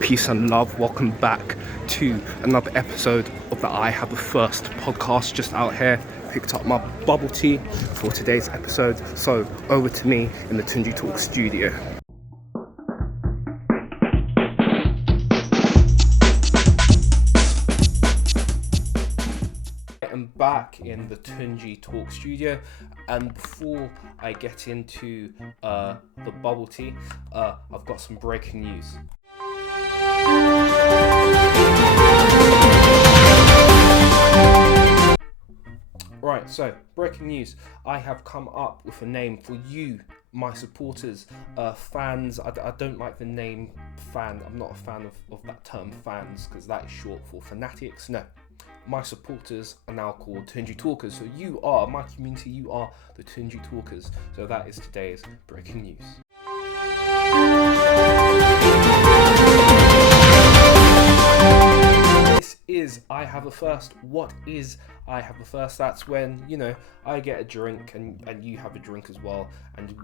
Peace and love. Welcome back to another episode of the I Have a First podcast. Just out here, picked up my bubble tea for today's episode. So over to me in the tunjitalks studio. I'm back in the tunjitalks studio, and before I get into the bubble tea, I've got some breaking news. Right, so breaking news. I have come up with a name for you, my supporters, fans. I don't like the name fan. I'm not a fan of that term fans, because that is short for fanatics. No, my supporters are now called tunjitalkers. So you are my community. You are the tunjitalkers. So that is today's breaking news. This is I Have a First. What is I Have a First? That's when, I get a drink and you have a drink as well, and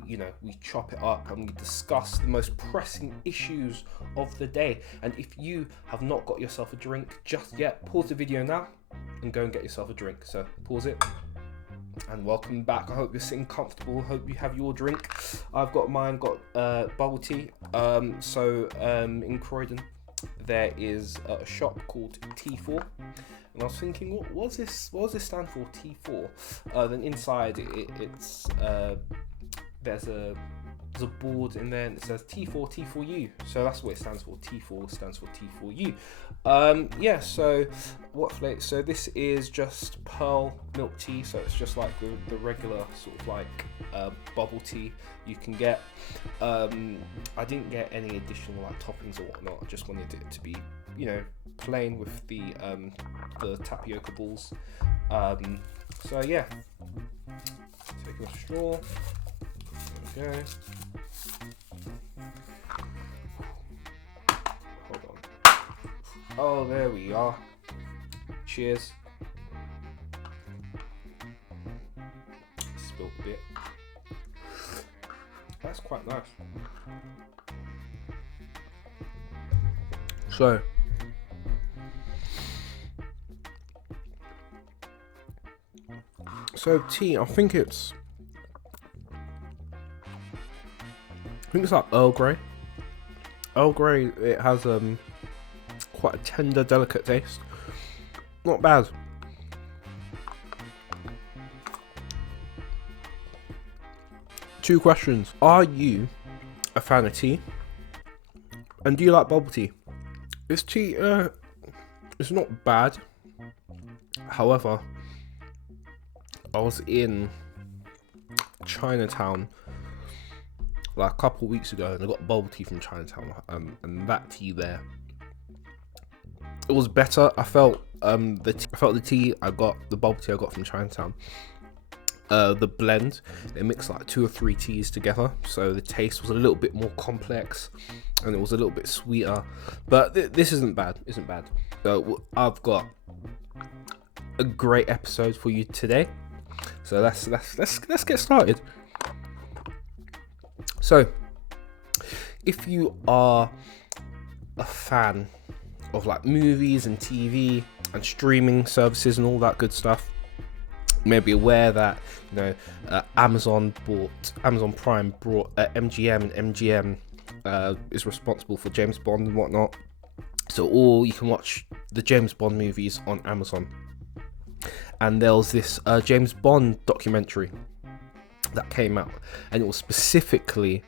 we chop it up and we discuss the most pressing issues of the day. And if you have not got yourself a drink just yet, pause the video now and go and get yourself a drink. So pause it and welcome back. I hope you're sitting comfortable. Hope you have your drink. I've got mine. Got bubble tea. In Croydon there is a shop called T4, and I was thinking, what does this stand for, T4? Then inside it's there's a board in there and it says T4U, so that's what it stands for. T4 stands for T4U. So what flavor? So this is just pearl milk tea, so it's just like the regular sort of like bubble tea you can get. I didn't get any additional like toppings or whatnot. I just wanted it to be plain with the tapioca balls. So yeah, taking a straw. There we go. Hold on. Oh, there we are. Cheers. Spilled a bit. That's quite nice. So tea, I think it's like Earl Grey. Earl Grey, it has quite a tender, delicate taste. Not bad. Two questions. Are you a fan of tea? And do you like bubble tea? This tea, it's not bad. However, I was in Chinatown like a couple of weeks ago, and I got bubble tea from Chinatown, and that tea there, it was better. I felt the tea I got, the bubble tea I got from Chinatown, the blend, they mixed like 2 or 3 teas together, so the taste was a little bit more complex and it was a little bit sweeter. But this isn't bad. So I've got a great episode for you today. So let's get started. So, if you are a fan of like movies and TV and streaming services and all that good stuff, you may be aware that Amazon Prime brought MGM, and MGM is responsible for James Bond and whatnot. So you can watch the James Bond movies on Amazon. And there was this James Bond documentary that came out, and it was specifically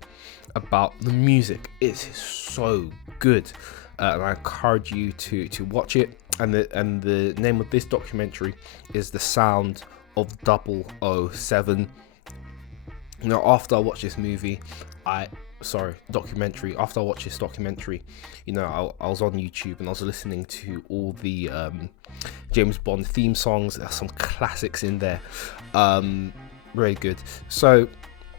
about the music. It's so good, and I encourage you to watch it. And the name of this documentary is The Sound of 007. After I watched this documentary, after I watched this documentary, I was on YouTube and I was listening to all the James Bond theme songs. There's some classics in there. Really good. So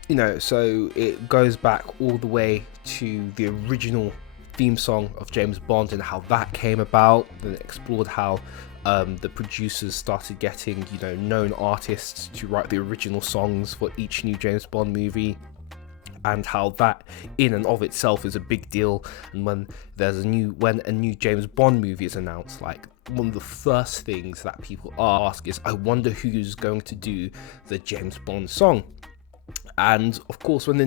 it goes back all the way to the original theme song of James Bond and how that came about. Then it explored how the producers started getting known artists to write the original songs for each new James Bond movie. and how that in and of itself is a big deal. And when a new James Bond movie is announced, like, one of the first things that people ask is, I wonder who's going to do the James Bond song. And of course, when the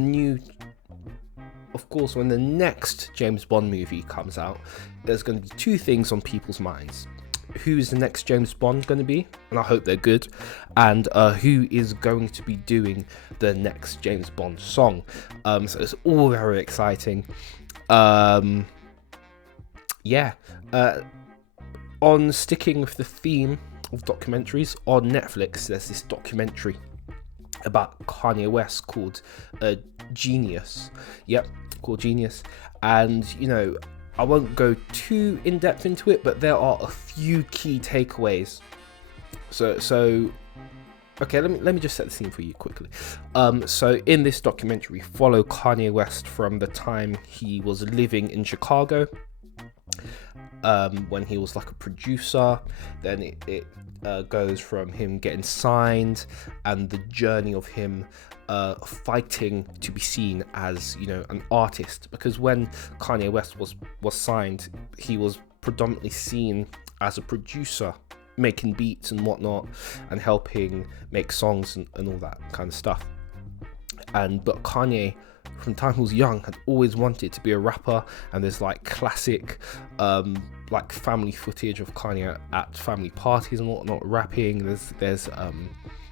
next James Bond movie comes out, there's going to be two things on people's minds. Who is the next James Bond going to be? And I hope they're good. And who is going to be doing the next James Bond song? So it's all very exciting. On sticking with the theme of documentaries, on Netflix, there's this documentary about Kanye West called Genius. Yep, called Genius. And, you know, I won't go too in depth into it, but there are a few key takeaways. So okay, let me just set the scene for you quickly. So in this documentary, follow Kanye West from the time he was living in Chicago, when he was like a producer. Then it goes from him getting signed and the journey of him fighting to be seen as, you know, an artist, because when Kanye West was signed, he was predominantly seen as a producer, making beats and whatnot and helping make songs and all that kind of stuff. But Kanye, from the time he was young, had always wanted to be a rapper, and there's like classic like family footage of Kanye at family parties and whatnot rapping. There's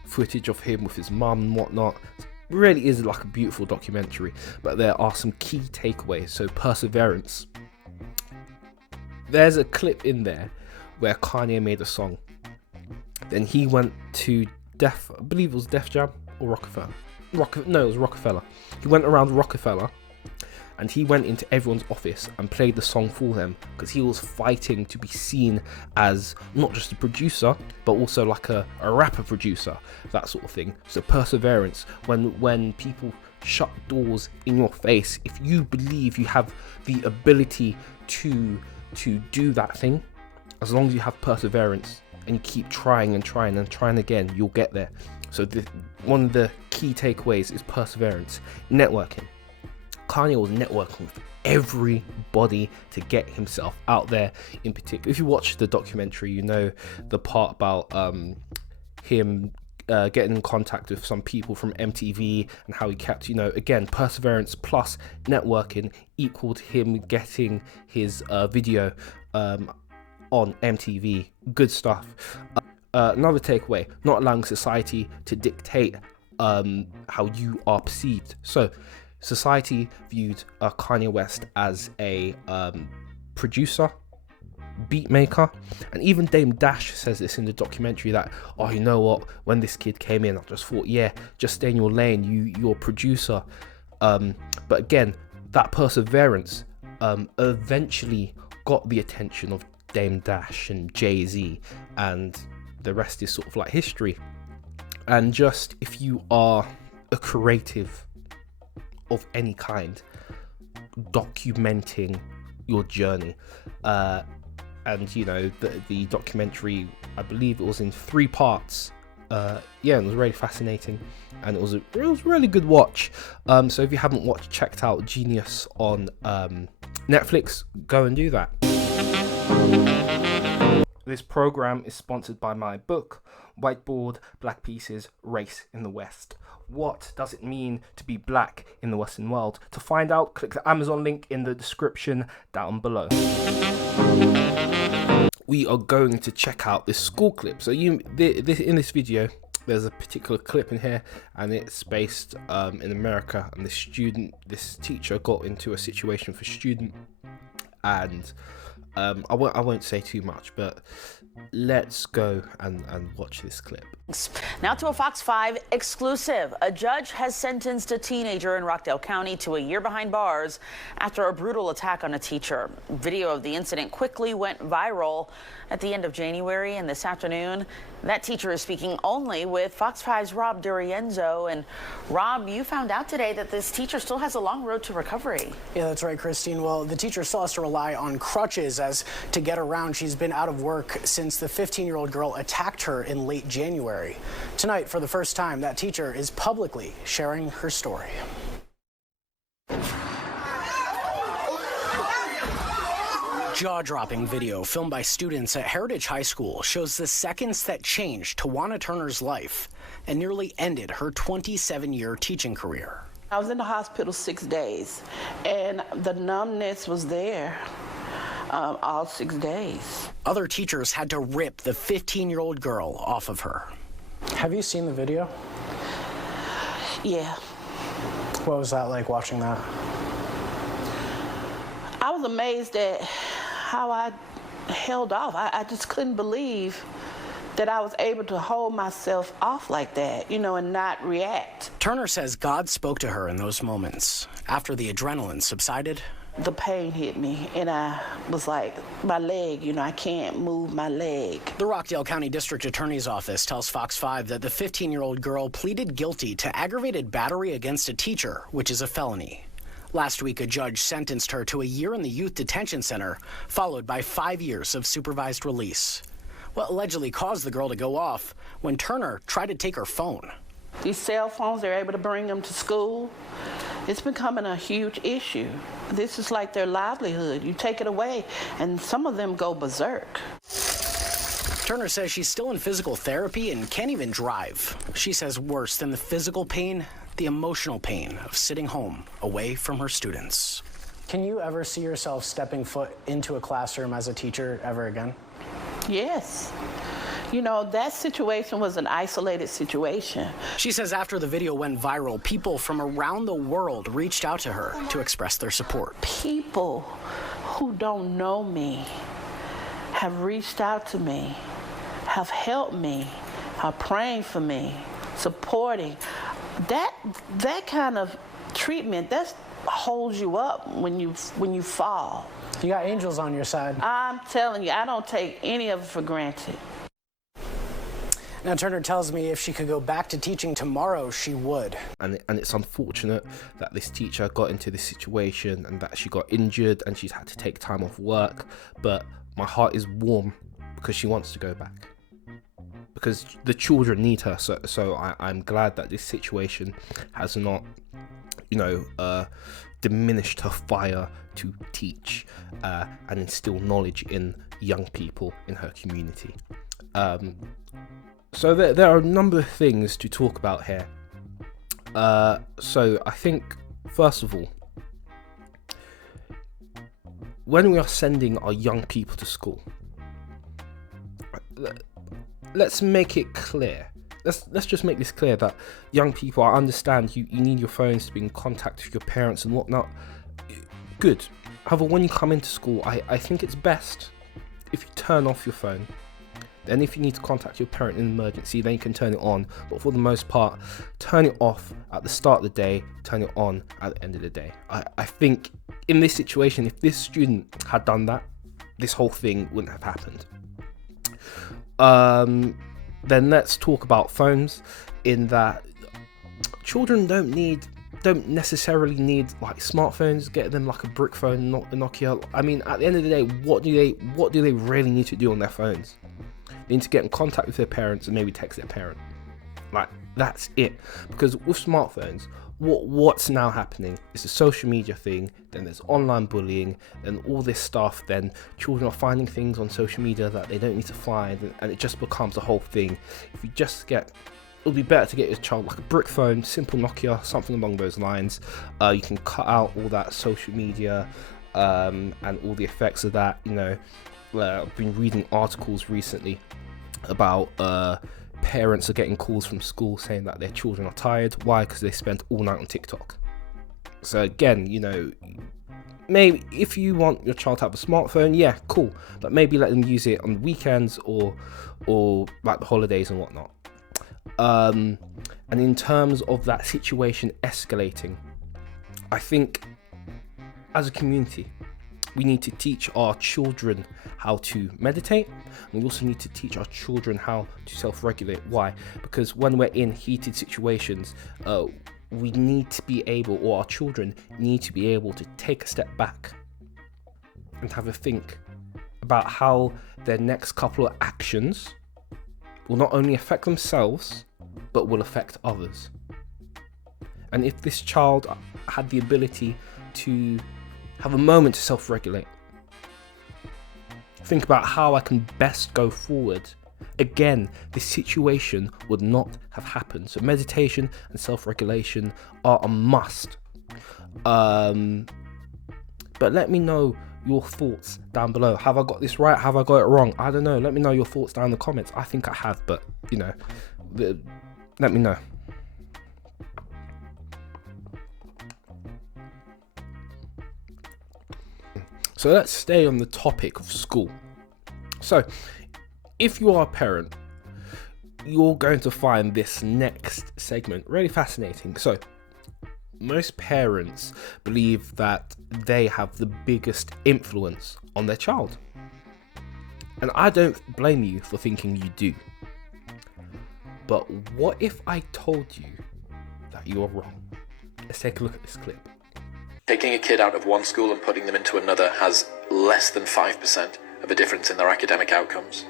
footage of him with his mum and whatnot. It really is like a beautiful documentary, but there are some key takeaways. So perseverance. There's a clip in there where Kanye made a song. Then he went to I believe it was Def Jam or Rockefeller. No, it was Rockefeller. He went around Rockefeller and he went into everyone's office and played the song for them, because he was fighting to be seen as not just a producer, but also like a rapper producer, that sort of thing. So perseverance. When people shut doors in your face, if you believe you have the ability to do that thing, as long as you have perseverance and you keep trying and trying and trying again, you'll get there. So one of the key takeaways is perseverance. Networking. Kanye was networking with everybody to get himself out there. In particular, if you watch the documentary, you know the part about him getting in contact with some people from MTV and how he kept, you know, again, perseverance plus networking equaled him getting his video on MTV. Good stuff. Another takeaway: not allowing society to dictate how you are perceived. So society viewed Kanye West as a producer, beat maker, and even Dame Dash says this in the documentary that, oh, you know what, when this kid came in, I just thought, yeah, just stay in your lane, you're a producer. But again, that perseverance eventually got the attention of Dame Dash and Jay-Z, and the rest is sort of like history. And just, if you are a creative of any kind, documenting your journey, and you know, the documentary, I believe it was in 3 parts. It was really fascinating, and it was a really good watch. So if you haven't checked out Genius on Netflix, go and do that. This program is sponsored by my book, Whiteboard, Black Pieces, Race in the West. What does it mean to be black in the Western world? To find out, click the Amazon link in the description down below. We are going to check out this school clip. So in this video, there's a particular clip in here, and it's based in America. And this teacher got into a situation for a student, and I won't say too much, but let's go and watch this clip. Now to a Fox 5 exclusive. A judge has sentenced a teenager in Rockdale County to a year behind bars after a brutal attack on a teacher. Video of the incident quickly went viral at the end of January, and this afternoon, that teacher is speaking only with Fox 5's Rob Durienzo. And Rob, you found out today that this teacher still has a long road to recovery. Yeah, that's right, Christine. Well, the teacher still has to rely on crutches as to get around. She's been out of work since the 15-year-old girl attacked her in late January. Tonight, for the first time, that teacher is publicly sharing her story. Jaw-dropping video filmed by students at Heritage High School shows the seconds that changed Tawana Turner's life and nearly ended her 27-year teaching career. I was in the hospital 6 days, and the numbness was there all 6 days. Other teachers had to rip the 15-year-old girl off of her. Have you seen the video? Yeah. What was that like watching that? I was amazed at how I held off. I just couldn't believe that I was able to hold myself off like that, and not react. Turner says God spoke to her in those moments. After the adrenaline subsided, the pain hit me, and I was like, my leg, I can't move my leg. The Rockdale County District Attorney's Office tells Fox 5 that the 15-year-old girl pleaded guilty to aggravated battery against a teacher, which is a felony. Last week, a judge sentenced her to a year in the youth detention center, followed by 5 years of supervised release. What allegedly caused the girl to go off when Turner tried to take her phone. These cell phones, they're able to bring them to school. It's becoming a huge issue. This is like their livelihood. You take it away, and some of them go berserk. Turner says she's still in physical therapy and can't even drive. She says worse than the physical pain, the emotional pain of sitting home away from her students. Can you ever see yourself stepping foot into a classroom as a teacher ever again? Yes. That situation was an isolated situation. She says after the video went viral, people from around the world reached out to her to express their support. People who don't know me have reached out to me, have helped me, are praying for me, supporting. That kind of treatment, that holds you up when you fall. You got angels on your side. I'm telling you, I don't take any of it for granted. Now, Turner tells me if she could go back to teaching tomorrow, she would. And it's unfortunate that this teacher got into this situation and that she got injured and she's had to take time off work. But my heart is warm because she wants to go back. Because the children need her. So I'm glad that this situation has not, diminished her fire to teach and instill knowledge in young people in her community. So there are a number of things to talk about here. So I think, first of all, when we are sending our young people to school, let's make it clear. Let's just make this clear that young people, I understand you need your phones to be in contact with your parents and whatnot. Good. However, when you come into school, I think it's best if you turn off your phone. Then if you need to contact your parent in an emergency, then you can turn it on. But for the most part, turn it off at the start of the day, turn it on at the end of the day. I think in this situation, if this student had done that, this whole thing wouldn't have happened. Then let's talk about phones, in that children don't necessarily need like smartphones. Get them like a brick phone, not a Nokia. I mean, at the end of the day, what do they really need to do on their phones? They need to get in contact with their parents and maybe text their parent. Like, that's it. Because with smartphones, what's now happening is the social media thing, then there's online bullying, and all this stuff. Then children are finding things on social media that they don't need to find, and it just becomes a whole thing. If you just it'll be better to get your child like a brick phone, simple Nokia, something along those lines. You can cut out all that social media and all the effects of that. I've been reading articles recently about parents are getting calls from school saying that their children are tired. Why? Because they spent all night on TikTok. So again, maybe if you want your child to have a smartphone, yeah, cool, but maybe let them use it on the weekends or like the holidays and whatnot. And in terms of that situation escalating, I think as a community, we need to teach our children how to meditate. We also need to teach our children how to self-regulate. Why? Because when we're in heated situations, we need to be able, or our children need to be able to take a step back and have a think about how their next couple of actions will not only affect themselves, but will affect others. And if this child had the ability to have a moment to self-regulate, think about how I can best go forward, again, this situation would not have happened. So meditation and self-regulation are a must. But let me know your thoughts down below. Have I got this right? Have I got it wrong? I don't know. Let me know your thoughts down in the comments. I think I have, but you know, let me know. So let's stay on the topic of school. So if you are a parent, you're going to find this next segment really fascinating. So most parents believe that they have the biggest influence on their child. And I don't blame you for thinking you do. But what if I told you that you're wrong? Let's take a look at this clip. Taking a kid out of one school and putting them into another has less than 5% of a difference in their academic outcomes.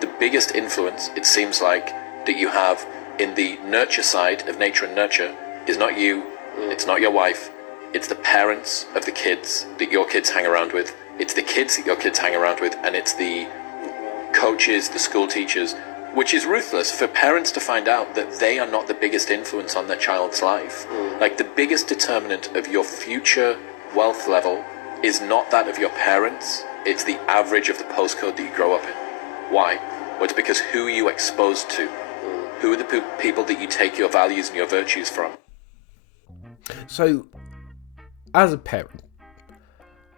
The biggest influence, it seems like, that you have in the nurture side of nature and nurture is not you, it's not your wife, it's the parents of the kids that your kids hang around with, it's the kids that your kids hang around with, and it's the coaches, the school teachers, which is ruthless for parents to find out that they are not the biggest influence on their child's life. Like, the biggest determinant of your future wealth level is not that of your parents, it's the average of the postcode that you grow up in. Why? Well, it's because who are you exposed to? Who are the people that you take your values and your virtues from? So, as a parent,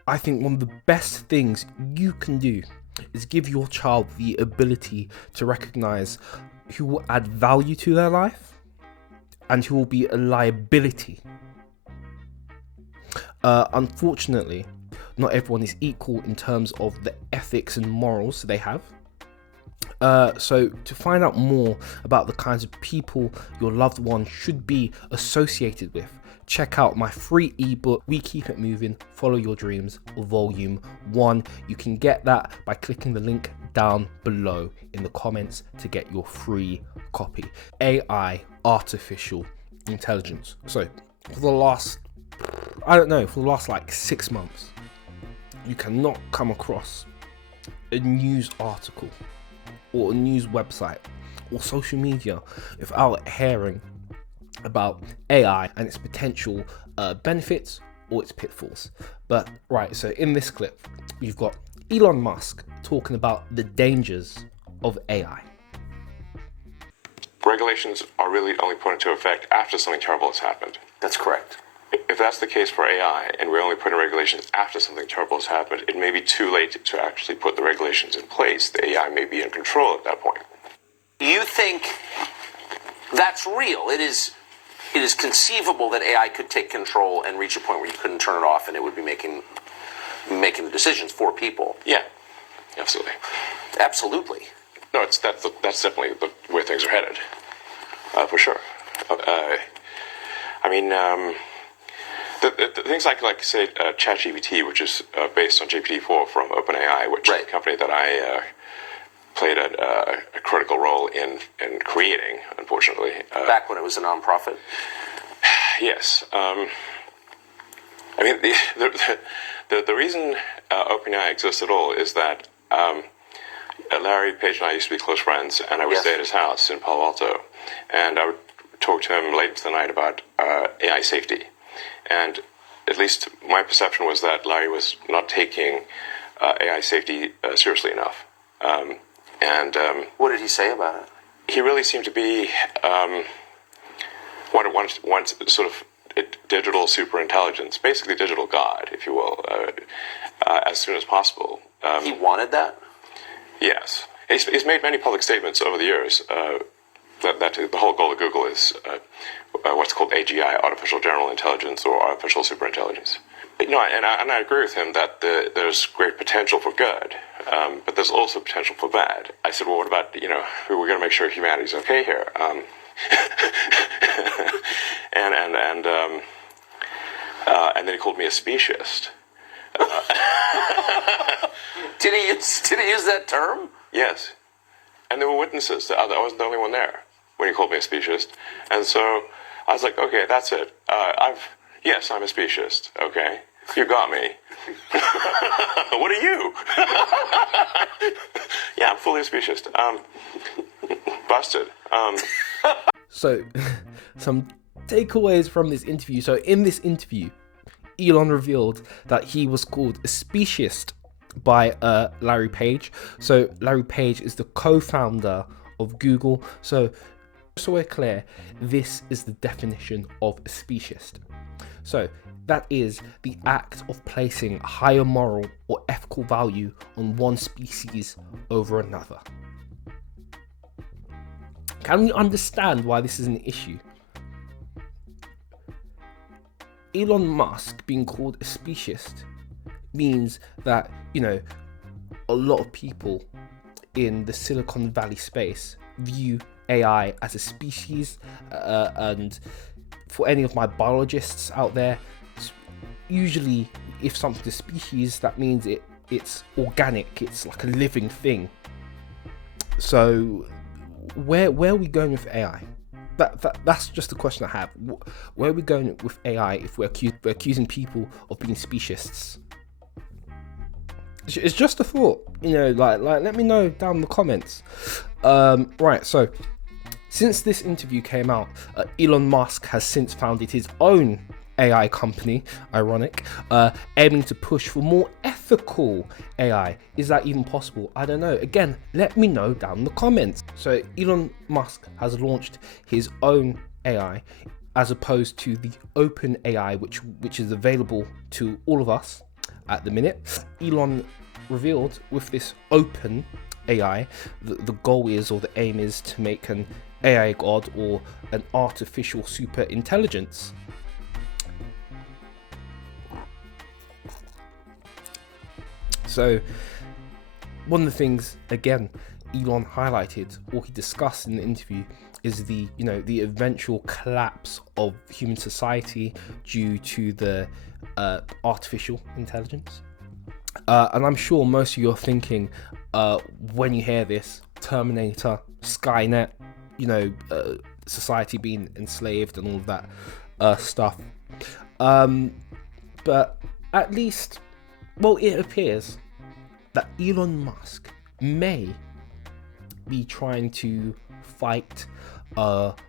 I think one of the best things you can do is give your child the ability to recognize who will add value to their life and who will be a liability. Unfortunately, not everyone is equal in terms of the ethics and morals they have. So to find out more about the kinds of people your loved one should be associated with, check out my free ebook, We Keep It Moving, Follow Your Dreams, Volume 1. You can get that by clicking the link down below in the comments to get your free copy. AI, artificial intelligence. So for the last, like 6 months, you cannot come across a news article or a news website or social media without hearing about AI and its potential benefits or its pitfalls. But right, so in this clip, you've got Elon Musk talking about the dangers of AI. Regulations are really only put into effect after something terrible has happened. That's correct. If that's the case for AI, and we're only putting regulations after something terrible has happened, it may be too late to actually put the regulations in place. The AI may be in control at that point. You think that's real? It is conceivable that AI could take control and reach a point where you couldn't turn it off and it would be making the decisions for people. Yeah, absolutely. Absolutely. No, that's definitely where things are headed, for sure. The things like say ChatGPT, which is based on GPT-4 from OpenAI, which is a company that I played a critical role in creating, unfortunately. Back when it was a nonprofit? Yes. The reason OpenAI exists at all is that Larry Page and I used to be close friends, and I would stay at his house in Palo Alto, and I would talk to him late into the night about AI safety. And at least my perception was that Larry was not taking AI safety seriously enough. What did he say about it? He really seemed to be wants sort of digital superintelligence, basically digital God, if you will, as soon as possible. He wanted that? Yes. He's made many public statements over the years that the whole goal of Google is what's called AGI, artificial general intelligence, or artificial superintelligence. And I agree with him that there's great potential for good, but there's also potential for bad. I said, well, what about, we're going to make sure humanity's okay here. And then he called me a speciesist. Did he use that term? Yes. And there were witnesses. I wasn't the only one there when he called me a speciesist. And so I was like, okay, that's it. Yes, I'm a speciesist. Okay, you got me. What are you? Yeah, I'm fully a speciesist. Busted. So, some takeaways from this interview. So, in this interview, Elon revealed that he was called a speciesist by Larry Page. So, Larry Page is the co-founder of Google. So we're clear, this is the definition of a speciesist. So, that is the act of placing higher moral or ethical value on one species over another. Can we understand why this is an issue? Elon Musk being called a speciesist means that, a lot of people in the Silicon Valley space view AI as a species, and for any of my biologists out there, usually if something's a species, that means it's organic, it's like a living thing. So where are we going with AI? That's just the question I have. Where are we going with AI if we're accusing people of being speciesists? It's just a thought, like let me know down in the comments. Right, so since this interview came out, Elon Musk has since founded his own AI company, ironic, aiming to push for more ethical AI. Is that even possible? I don't know. Again, let me know down in the comments. So Elon Musk has launched his own AI as opposed to the open AI, which is available to all of us at the minute. Elon revealed with this open AI, the goal is, or the aim is, to make an AI god or an artificial super intelligence. So one of the things, again, Elon highlighted, or he discussed in the interview, is the eventual collapse of human society due to the artificial intelligence. And I'm sure most of you are thinking, when you hear this, Terminator, Skynet, society being enslaved and all of that stuff. But at least, it appears that Elon Musk may be trying to fight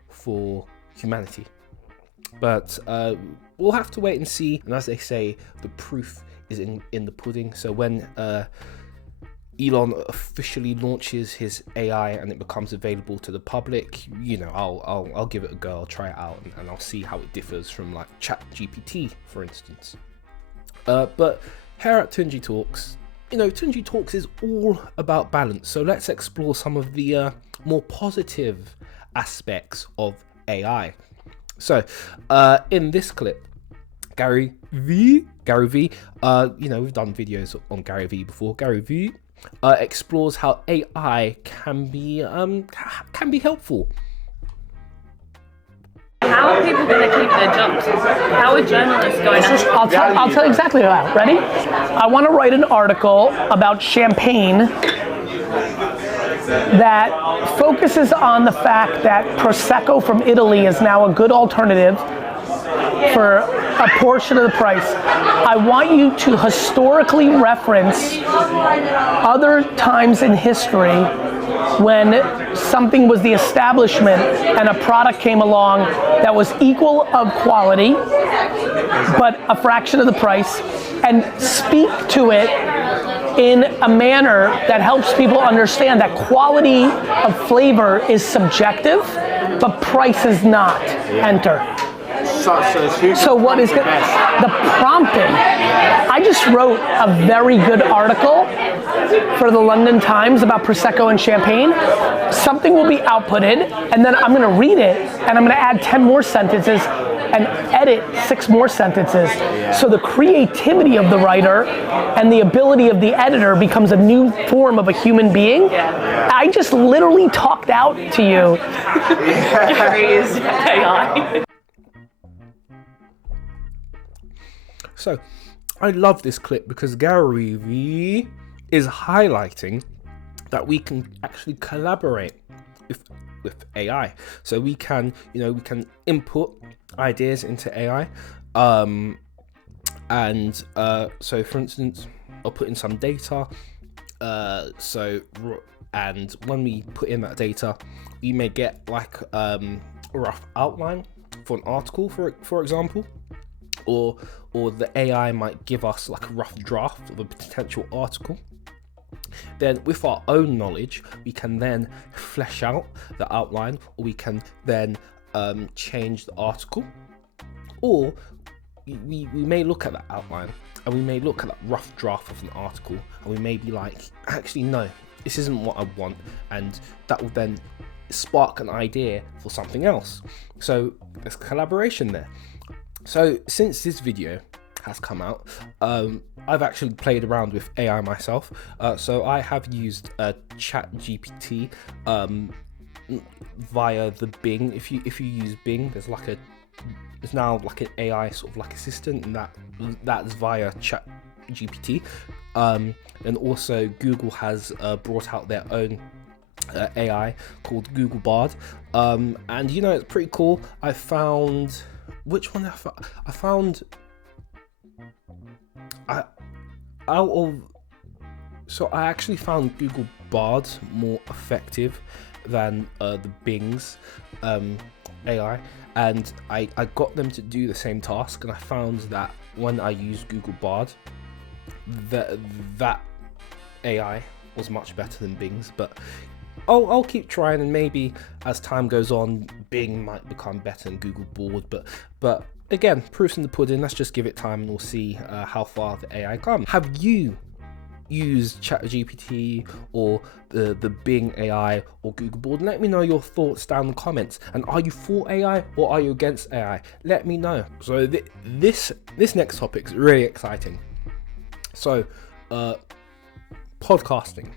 for humanity. But we'll have to wait and see. And as they say, the proof is in the pudding. So when Elon officially launches his AI and it becomes available to the public, I'll give it a go. I'll try it out and I'll see how it differs from like ChatGPT, for instance. But here at Tunji Talks, Tunji Talks is all about balance. So let's explore some of the more positive aspects of AI. So in this clip, Gary V, we've done videos on Gary V before. Gary V explores how AI can be helpful. How are people going to keep their jobs? How are journalists going to... I'll tell you exactly how. Ready? I want to write an article about champagne that focuses on the fact that Prosecco from Italy is now a good alternative for a portion of the price. I want you to historically reference other times in history when something was the establishment and a product came along that was equal of quality but a fraction of the price, and speak to it in a manner that helps people understand that quality of flavor is subjective but price is not. Enter. So what is the prompting? I just wrote a very good article for the London Times about Prosecco and champagne. Something will be outputted, and then I'm going to read it, and I'm going to add 10 more sentences and edit 6 more sentences. So the creativity of the writer and the ability of the editor becomes a new form of a human being. I just literally talked out to you. Gary's AI. So, I love this clip because Gary V is highlighting that we can actually collaborate with AI. So we can input ideas into AI, and so for instance, I'll put in some data. And when we put in that data, we may get like a rough outline for an article, for example, or the AI might give us like a rough draft of a potential article. Then with our own knowledge, we can then flesh out the outline, or we can then change the article, or we may look at that outline and we may look at that rough draft of an article and we may be like, actually no, this isn't what I want, and that will then spark an idea for something else. So there's collaboration there. So since this video has come out, I've actually played around with AI myself. So I have used ChatGPT via the Bing. If you use Bing, there's now like an AI sort of like assistant, and that's via ChatGPT. And also Google has brought out their own AI called Google Bard, and it's pretty cool. I found I actually found Google Bard more effective than the Bing's AI, and I got them to do the same task, and I found that when I used Google Bard, that AI was much better than Bing's. But I'll keep trying, and maybe as time goes on, Bing might become better than Google Bard. But again, proof's in the pudding. Let's just give it time, and we'll see how far the AI comes. Have you used ChatGPT or the Bing AI or Google Bard? Let me know your thoughts down in the comments. And are you for AI or are you against AI? Let me know. So this next topic is really exciting. So podcasting.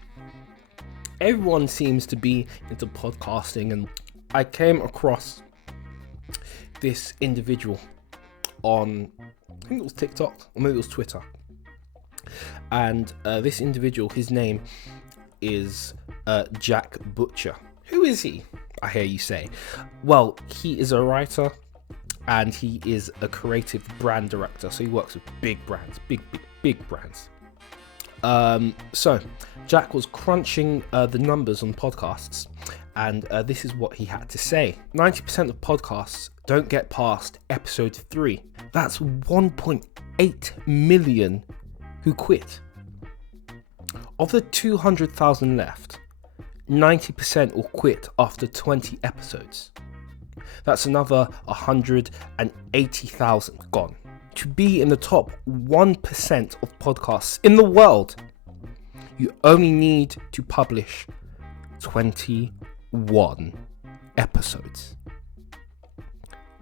Everyone seems to be into podcasting, and I came across this individual on, I think it was TikTok, or maybe it was Twitter. And this individual, his name is Jack Butcher. Who is he, I hear you say? Well, he is a writer, and he is a creative brand director. So he works with big brands, big brands. So Jack was crunching the numbers on podcasts, and this is what he had to say. 90% of podcasts don't get past episode 3. That's 1.8 million who quit. Of the 200,000 left, 90% will quit after 20 episodes. That's another 180,000 gone. To be in the top 1% of podcasts in the world, you only need to publish 21 episodes.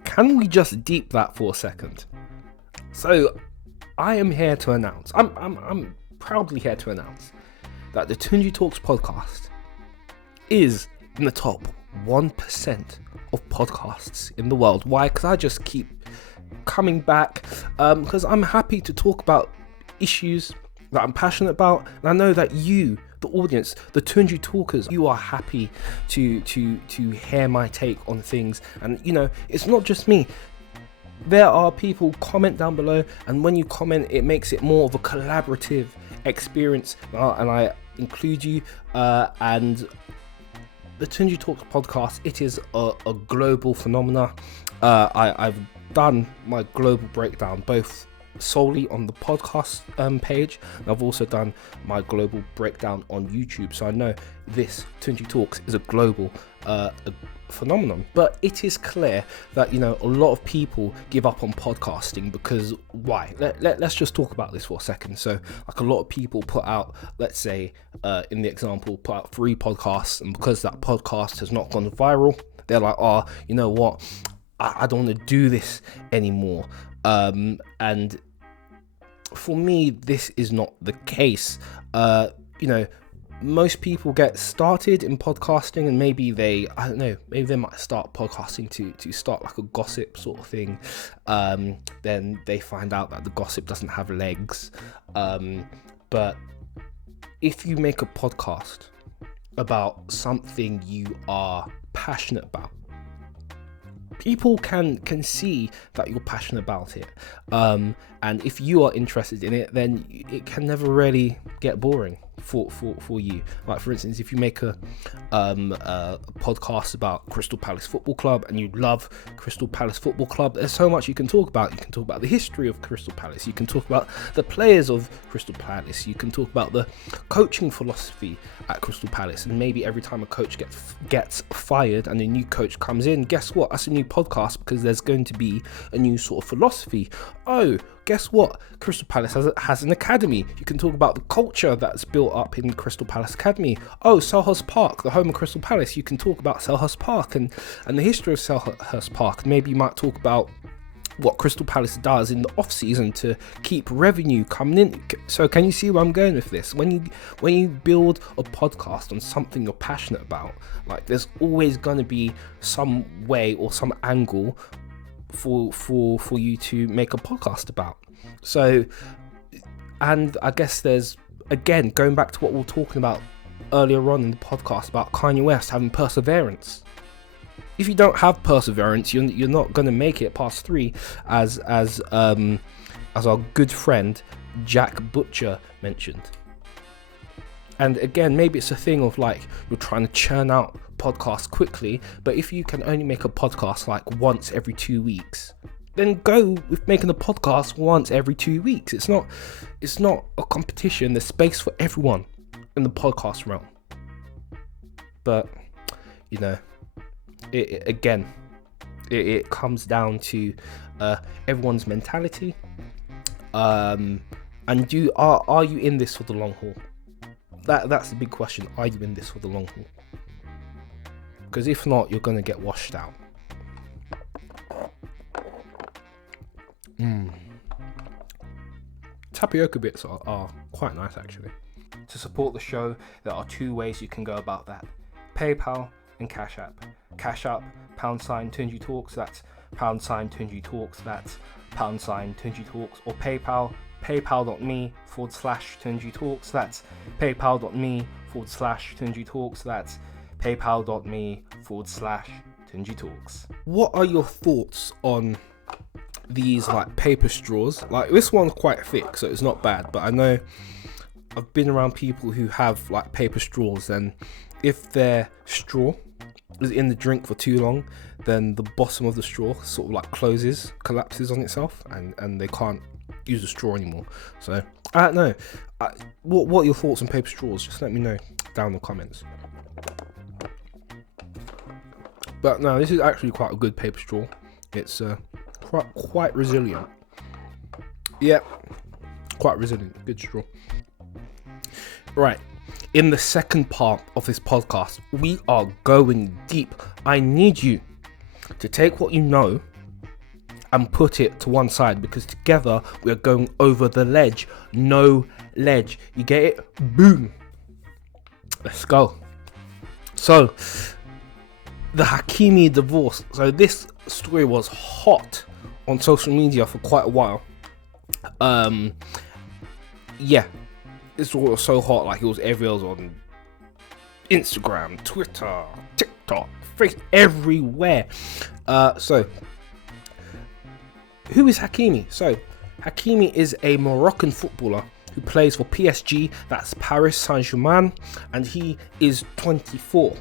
Can we just deep that for a second? So I am here to announce, I'm proudly here to announce that the TunjiTalks podcast is in the top 1% of podcasts in the world. Why? Because I just keep coming back, because I'm happy to talk about issues that I'm passionate about, and I know that you, the audience, the Tunji talkers, you are happy to hear my take on things. And it's not just me. There are people comment down below, and when you comment, it makes it more of a collaborative experience, and I include you. And the Tunji Talks podcast, it is a global phenomena. I've done my global breakdown both solely on the podcast page, and I've also done my global breakdown on YouTube, so I know this Tunji Talks is a global phenomenon. But it is clear that a lot of people give up on podcasting because why? Let's just talk about this for a second. So like a lot of people put out, let's say in the example, put out 3 podcasts, and because that podcast has not gone viral, they're like, oh, you know what, I don't want to do this anymore. And for me, this is not the case. Most people get started in podcasting, and maybe they might start podcasting to start like a gossip sort of thing. Then they find out that the gossip doesn't have legs. But if you make a podcast about something you are passionate about, people can see that you're passionate about it, and if you are interested in it, then it can never really get boring for you. Like, for instance, if you make a podcast about Crystal Palace Football Club and you love Crystal Palace Football Club, there's so much you can talk about. You can talk about the history of Crystal Palace, you can talk about the players of Crystal Palace, you can talk about the coaching philosophy at Crystal Palace, and maybe every time a coach gets fired and a new coach comes in, guess what, that's a new podcast, because there's going to be a new sort of philosophy. Oh, guess what, Crystal Palace has an academy. You can talk about the culture that's built up in Crystal Palace Academy. Oh, Selhurst Park, the home of Crystal Palace, you can talk about Selhurst Park and the history of Selhurst Park. Maybe you might talk about what Crystal Palace does in the off season to keep revenue coming in. So can you see where I'm going with this? When you build a podcast on something you're passionate about, like, there's always going to be some way or some angle for you to make a podcast about. So, and I guess there's, again, going back to what we were talking about earlier on in the podcast about Kanye West having perseverance. If you don't have perseverance, you're not going to make it past 3, as our good friend Jack Butcher mentioned. And again, maybe it's a thing of, like, you're trying to churn out podcasts quickly, but if you can only make a podcast like once every 2 weeks, then go with making a podcast once every 2 weeks. It's not a competition. There's space for everyone in the podcast realm. But, you know, it comes down to everyone's mentality, and are you in this for the long haul? That's the big question. Are you in this for the long haul? Because if not, you're going to get washed out. Tapioca bits are quite nice, actually. To support the show, there are 2 ways you can go about that: PayPal and Cash App. Cash App, # tunjitalks, that's # tunjitalks, that's # tunjitalks, or PayPal, paypal.me/tunjitalks, that's paypal.me/tunjitalks, that's paypal.me/tunjitalks. What are your thoughts on these, like, paper straws? Like, this one's quite thick, so it's not bad, but I know I've been around people who have, like, paper straws, and if their straw is in the drink for too long, then the bottom of the straw sort of, like, collapses on itself, and they can't use the straw anymore. So I don't know. What are your thoughts on paper straws? Just let me know down in the comments. But no, this is actually quite a good paper straw. It's quite resilient. Yep, quite resilient. Good straw. Right. In the second part of this podcast, we are going deep. I need you to take what you know and put it to one side, because together we are going over the ledge. No ledge. You get it? Boom. Let's go. So, the Hakimi divorce. So this story was hot on social media for quite a while. Yeah. This was so hot, like, it was everywhere. It was on Instagram, Twitter, TikTok, Facebook, everywhere. So, who is Hakimi? So, Hakimi is a Moroccan footballer who plays for PSG, that's Paris Saint-Germain, and he is 24.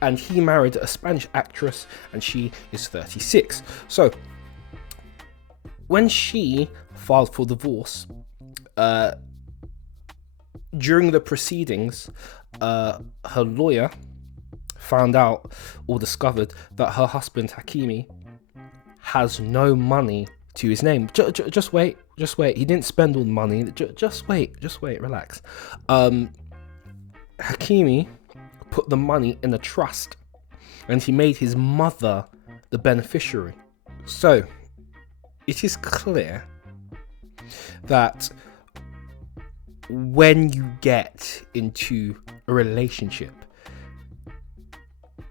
And he married a Spanish actress, and she is 36. So, when she filed for divorce, during the proceedings, her lawyer found out or discovered that her husband Hakimi has no money to his name. Just wait. He didn't spend all the money. Just wait. Relax. Hakimi put the money in a trust, and he made his mother the beneficiary. So it is clear that when you get into a relationship,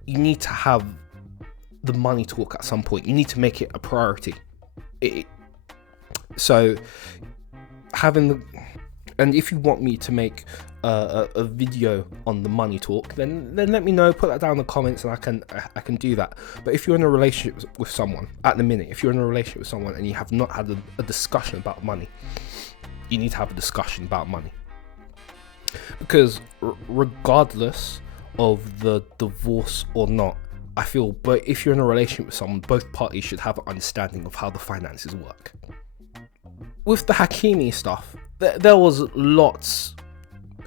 you need to have the money talk at some point. You need to make it a priority. So having And if you want me to make a video on the money talk, then let me know. Put that down in the comments, and I can do that. But if you're in a relationship with someone at the minute, if you're in a relationship with someone and you have not had a discussion about money, you need to have a discussion about money. Because regardless of the divorce or not, I feel, but if you're in a relationship with someone, both parties should have an understanding of how the finances work. With the Hakimi stuff, there was lots.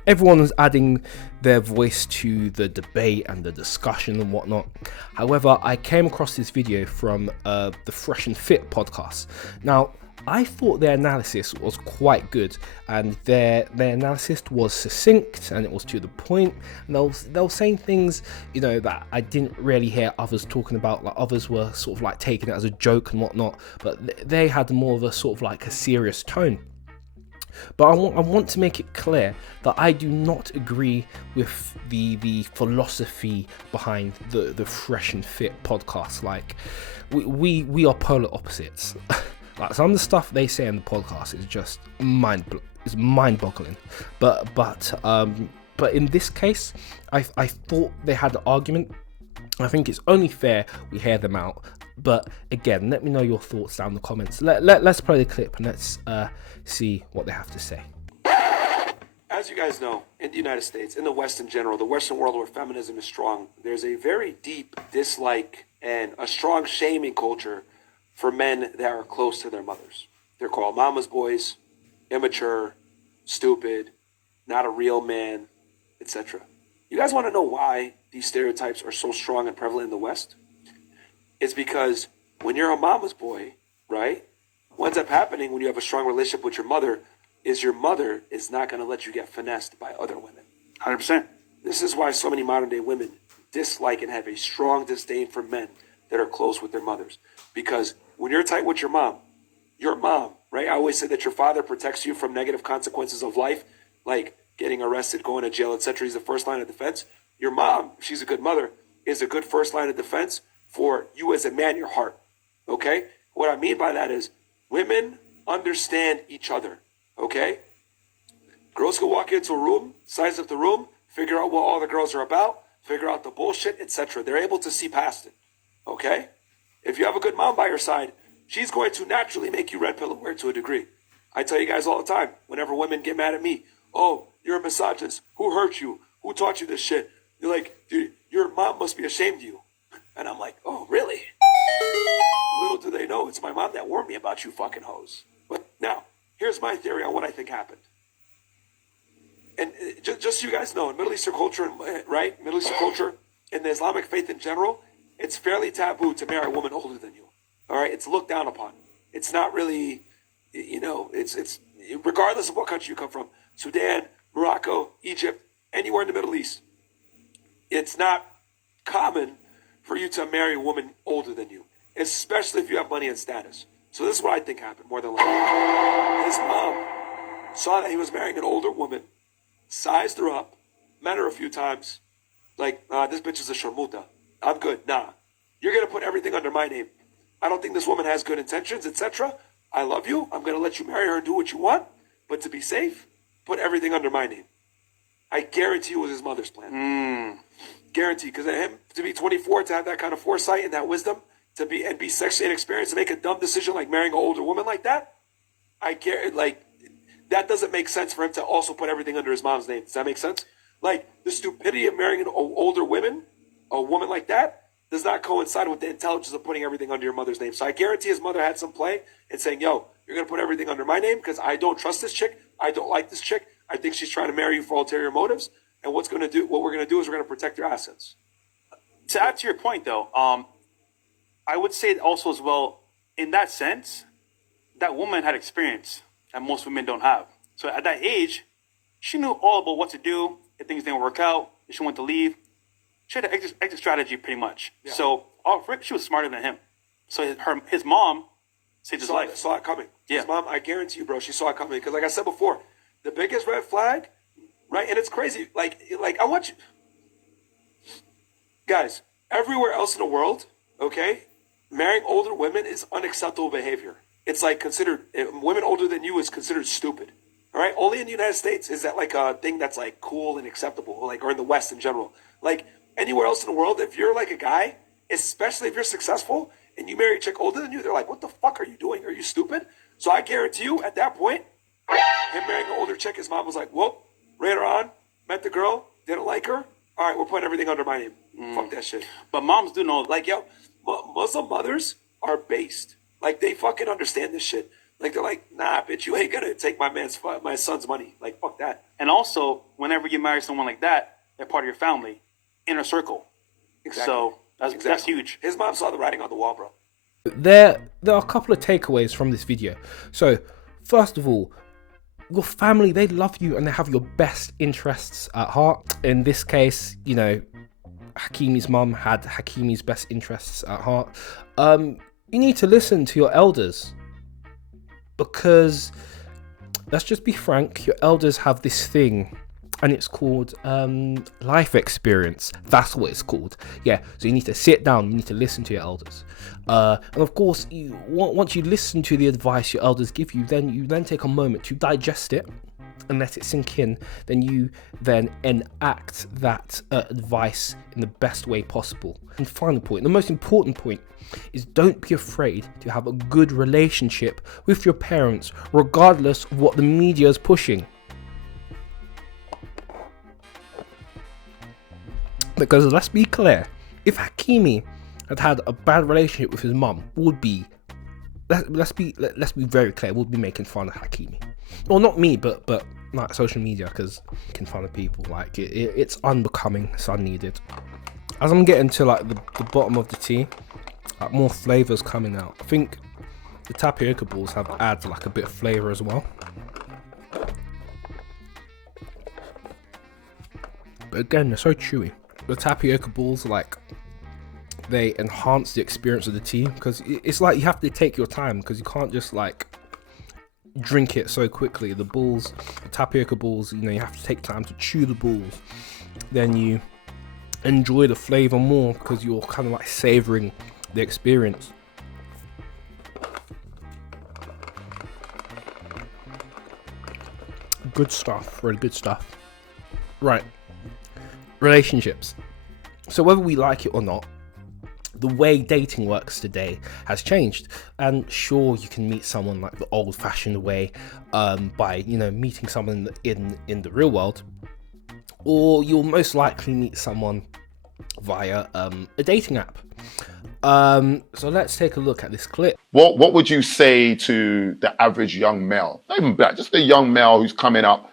Everyone was adding their voice to the debate and the discussion and whatnot. However, I came across this video from the Fresh and Fit podcast. Now, I thought their analysis was quite good, and their analysis was succinct and it was to the point. And they were saying things, you know, that I didn't really hear others talking about. Like, others were sort of like taking it as a joke and whatnot, but they had more of a sort of like a serious tone. But I want to make it clear that I do not agree with the philosophy behind the Fresh and Fit podcast. Like, we are polar opposites. Like, some of the stuff they say in the podcast is just mind-boggling. But in this case, I thought they had an argument. I think it's only fair we hear them out. But again, let me know your thoughts down in the comments. Let's play the clip and let's see what they have to say. As you guys know, in the United States, in the West in general, the Western world where feminism is strong, there's a very deep dislike and a strong shaming culture for men that are close to their mothers. They're called mama's boys, immature, stupid, not a real man, etc. You guys want to know why these stereotypes are so strong and prevalent in the West? It's because when you're a mama's boy, right, what ends up happening when you have a strong relationship with your mother is not going to let you get finessed by other women. 100%. This is why so many modern day women dislike and have a strong disdain for men that are close with their mothers. Because when you're tight with your mom, right? I always say that your father protects you from negative consequences of life, like getting arrested, going to jail, etc. He's the first line of defense. Your mom, she's a good mother, is a good first line of defense for you as a man, your heart. Okay? What I mean by that is women understand each other. Okay? Girls can walk into a room, size up the room, figure out what all the girls are about, figure out the bullshit, etc. They're able to see past it. Okay? If you have a good mom by your side, she's going to naturally make you red pill aware to a degree. I tell you guys all the time, whenever women get mad at me, oh, you're a misogynist. Who hurt you? Who taught you this shit? You're like, dude, your mom must be ashamed of you. And I'm like, oh, really? Little do they know, it's my mom that warned me about you fucking hoes. But now, here's my theory on what I think happened. And just so you guys know, in Middle Eastern culture, right? Middle Eastern culture, in the Islamic faith in general, it's fairly taboo to marry a woman older than you. All right? It's looked down upon. It's not really, you know, it's regardless of what country you come from, Sudan, Morocco, Egypt, anywhere in the Middle East, it's not common for you to marry a woman older than you, especially if you have money and status. So this is what I think happened more than likely. His mom saw that he was marrying an older woman, sized her up, met her a few times, like, this bitch is a sharmuta. I'm good. Nah. You're going to put everything under my name. I don't think this woman has good intentions, etc. I love you. I'm going to let you marry her and do what you want. But to be safe, put everything under my name. I guarantee it was his mother's plan. Guarantee. Because him to be 24, to have that kind of foresight and that wisdom, to be sexually inexperienced, to make a dumb decision like marrying an older woman like that, I guarantee, like, that doesn't make sense for him to also put everything under his mom's name. Does that make sense? Like, the stupidity of marrying an older woman, a woman like that, does not coincide with the intelligence of putting everything under your mother's name. So I guarantee his mother had some play in saying, yo, you're going to put everything under my name because I don't trust this chick. I don't like this chick. I think she's trying to marry you for ulterior motives. And what we're going to do is we're going to protect your assets. To add to your point, though, I would say also as well, in that sense, that woman had experience that most women don't have. So at that age, she knew all about what to do if things didn't work out, if she wanted to leave. She had an exit strategy pretty much. Yeah. So she was smarter than him. So his mom saved his life. Saw it coming. Yeah. His mom, I guarantee you, bro, she saw it coming. Because like I said before, the biggest red flag, right? And it's crazy. Like I want you... Guys, everywhere else in the world, okay, marrying older women is unacceptable behavior. It's like women older than you is considered stupid. All right, only in the United States is that like a thing that's like cool and acceptable, like, or in the West in general. Like anywhere else in the world, if you're like a guy, especially if you're successful and you marry a chick older than you, they're like, what the fuck are you doing? Are you stupid? So I guarantee you, at that point, him marrying an older chick, his mom was like, whoop, later on, met the girl, didn't like her. All right, we're putting everything under my name. Fuck that shit. But moms do know. Like, yo, Muslim mothers are based. Like, they fucking understand this shit. Like, they're like, nah, bitch, you ain't gonna take my son's money. Like, fuck that. And also, whenever you marry someone like that, they're part of your family, inner circle. Exactly. So that's huge. His mom saw the writing on the wall, bro. There are a couple of takeaways from this video. So, first of all, your family, they love you and they have your best interests at heart. In this case, you know, Hakimi's mum had Hakimi's best interests at heart. You need to listen to your elders, because let's just be frank, your elders have this thing and it's called life experience. That's what it's called. Yeah, so you need to sit down, you need to listen to your elders. And of course, once you listen to the advice your elders give you, then take a moment to digest it and let it sink in. Then you enact that advice in the best way possible. And final point, the most important point, is don't be afraid to have a good relationship with your parents, regardless of what the media is pushing. Because let's be clear, if Hakimi had a bad relationship with his mum, let's be very clear, would be making fun of Hakimi. Well, not me, but like social media, because making fun of people, like it's unbecoming, it's unneeded. As I'm getting to like the bottom of the tea, like more flavors coming out. I think the tapioca balls have added like a bit of flavor as well. But again, they're so chewy. The tapioca balls, like, they enhance the experience of the tea, because it's like you have to take your time, because you can't just like drink it so quickly. The tapioca balls, you know, you have to take time to chew the balls. Then you enjoy the flavor more because you're kind of like savoring the experience. Good stuff, really good stuff. Right, relationships. So whether we like it or not, the way dating works today has changed. And sure, you can meet someone like the old-fashioned way, by, you know, meeting someone in the real world, or you'll most likely meet someone via a dating app. So let's take a look at this clip. What would you say to the average young male, not even black, just a young male who's coming up?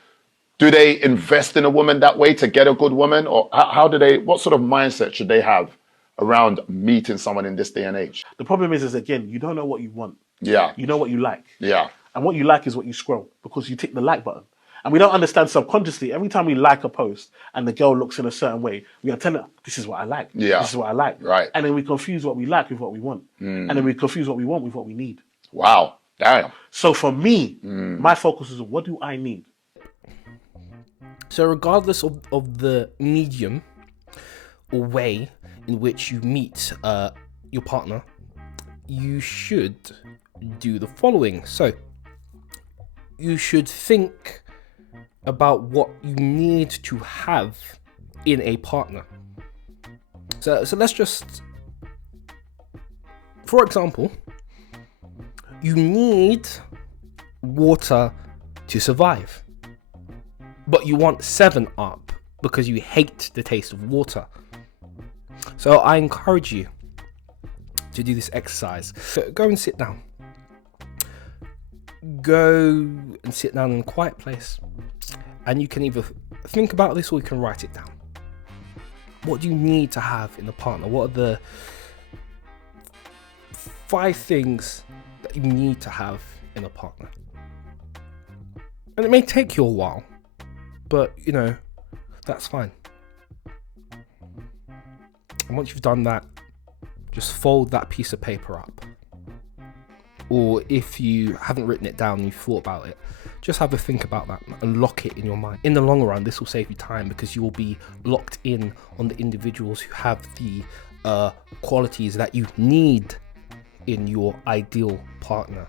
Do they invest in a woman that way to get a good woman, or what sort of mindset should they have around meeting someone in this day and age? The problem is again, you don't know what you want. Yeah. You know what you like. Yeah. And what you like is what you scroll, because you tick the like button. And we don't understand subconsciously, every time we like a post and the girl looks in a certain way, we are telling her, this is what I like. Yeah. This is what I like. Right. And then we confuse what we like with what we want. And then we confuse what we want with what we need. Wow. Damn. So for me, my focus is, what do I need? So regardless of the medium or way in which you meet your partner, you should do the following. So you should think about what you need to have in a partner. So let's just, for example, you need water to survive, but you want 7-Up because you hate the taste of water. So I encourage you to do this exercise. So go and sit down. Go and sit down in a quiet place, and you can either think about this or you can write it down. What do you need to have in a partner? What are the 5 things that you need to have in a partner? And it may take you a while, but you know, that's fine. And once you've done that, just fold that piece of paper up. Or if you haven't written it down and you've thought about it, just have a think about that and lock it in your mind. In the long run, this will save you time, because you will be locked in on the individuals who have the qualities that you need in your ideal partner.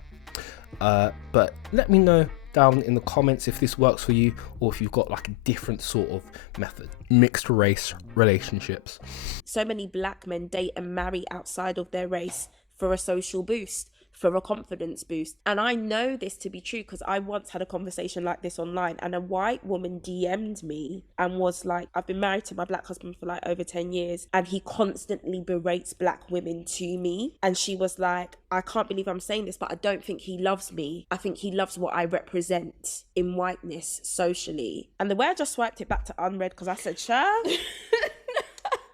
But let me know down in the comments if this works for you, or if you've got like a different sort of method. Mixed race relationships. So many black men date and marry outside of their race for a social boost, for a confidence boost. And I know this to be true because I once had a conversation like this online, and a white woman DM'd me and was like, I've been married to my black husband for like over 10 years and he constantly berates black women to me. And she was like, I can't believe I'm saying this, but I don't think he loves me. I think he loves what I represent in whiteness socially. And the way I just swiped it back to unread, because I said, sure.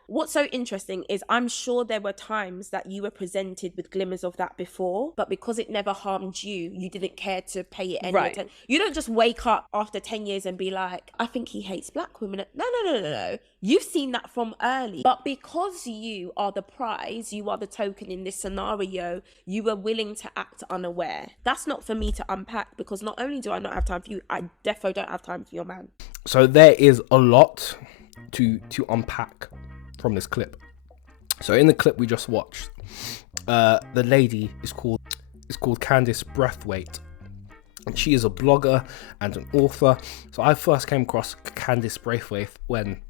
What's so interesting is I'm sure there were times that you were presented with glimmers of that before, but because it never harmed you, you didn't care to pay it any attention. You don't just wake up after 10 years and be like, I think he hates black women. No. You've seen that from early. But because you are the prize, you are the token in this scenario, you were willing to act unaware. That's not for me to unpack, because not only do I not have time for you, I defo don't have time for your man. So there is a lot to unpack from this clip. So in the clip we just watched, the lady is called Candice Brathwaite, and she is a blogger and an author. So I first came across Candice Brathwaite when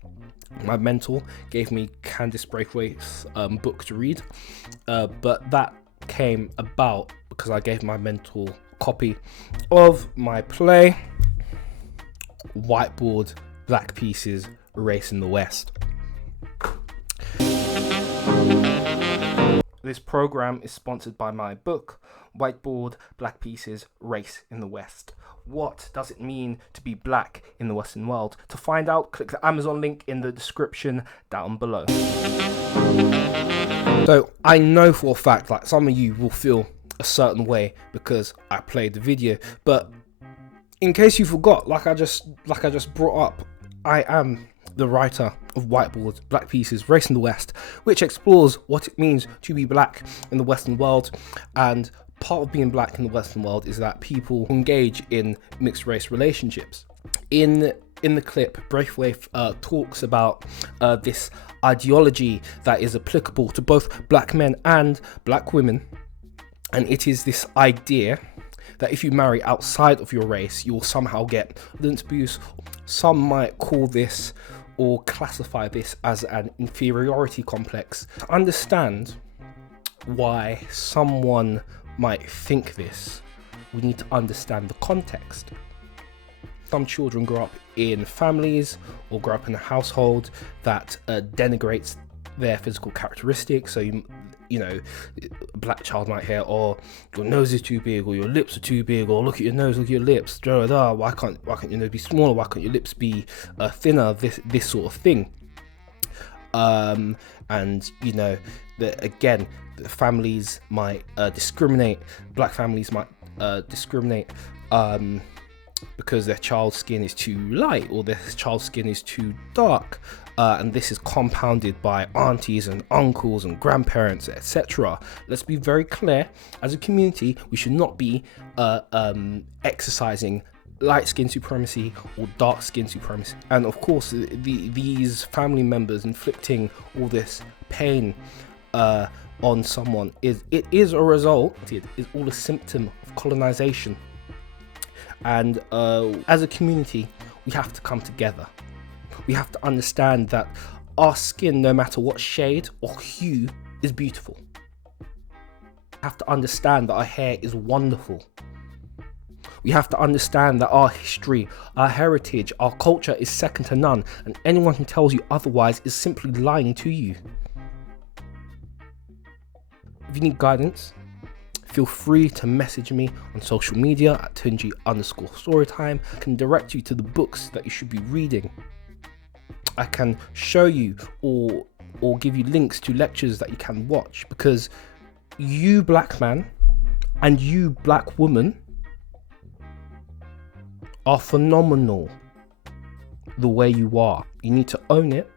my mentor gave me Candice Brathwaite's book to read, but that came about because I gave my mentor a copy of my play Whiteboard, Black Pieces, Race in the West. This program is sponsored by my book, Whiteboard, Black Pieces, Race in the West. What does it mean to be black in the Western world? To find out, click the Amazon link in the description down below. So I know for a fact that some of you will feel a certain way because I played the video, but in case you forgot, like I just brought up, I am the writer of Whiteboard, Black Pieces, Race in the West, which explores what it means to be black in the Western world. And part of being black in the Western world is that people engage in mixed race relationships. In the clip, Brathwaite talks about this ideology that is applicable to both black men and black women, and it is this idea that if you marry outside of your race, you will somehow get confidence boost. Some might call this or classify this as an inferiority complex. To understand why someone might think this, we need to understand the context. Some children grow up in families or grow up in a household that denigrates their physical characteristics. So you know, a black child might hear, oh, your nose is too big, or your lips are too big, or look at your nose, look at your lips, why can't your nose be smaller, why can't your lips be thinner, this sort of thing. And you know, again, the families might discriminate, black families might discriminate because their child's skin is too light or their child's skin is too dark. And this is compounded by aunties and uncles and grandparents, etc. Let's be very clear, as a community, we should not be exercising light skin supremacy or dark skin supremacy. And of course, these family members inflicting all this pain on someone is a result, it is all a symptom of colonization. And as a community, we have to come together. We have to understand that our skin, no matter what shade or hue, is beautiful. We have to understand that our hair is wonderful. We have to understand that our history, our heritage, our culture is second to none, and anyone who tells you otherwise is simply lying to you. If you need guidance, feel free to message me on social media at tunji_storytime. I can direct you to the books that you should be reading. I can show you or give you links to lectures that you can watch, because you black man and you black woman are phenomenal the way you are. You need to own it,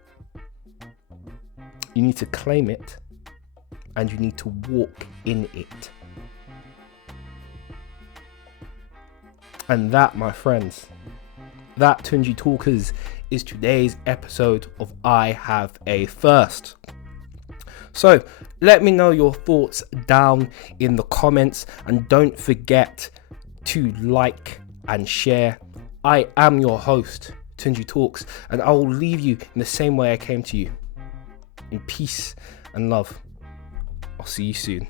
you need to claim it, and you need to walk in it. And that, my friends, that, Tunji Talkers, is today's episode of I Have a First. So let me know your thoughts down in the comments, and don't forget to like and share. I am your host, Tunji Talks, and I will leave you in the same way I came to you, in peace and love. I'll see you soon.